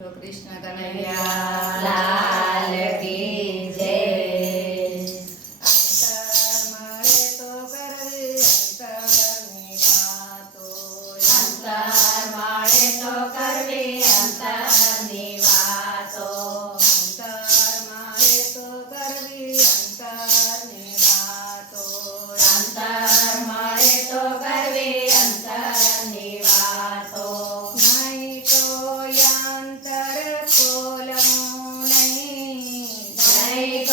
કૃષ્ણ કનૈયા Lal key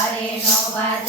i don't know what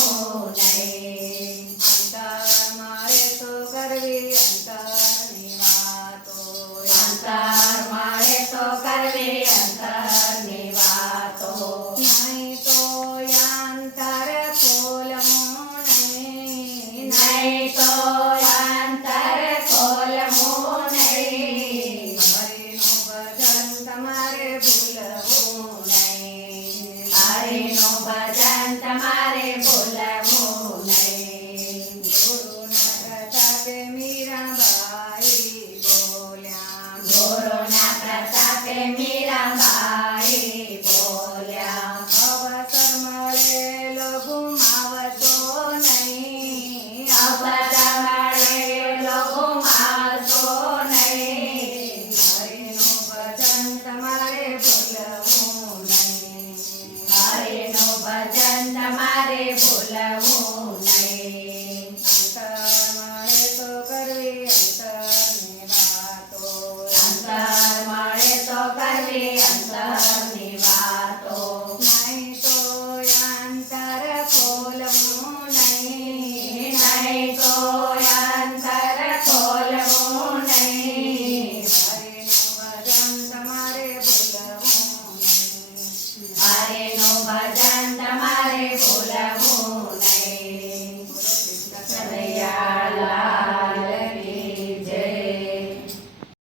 Hare no vaya.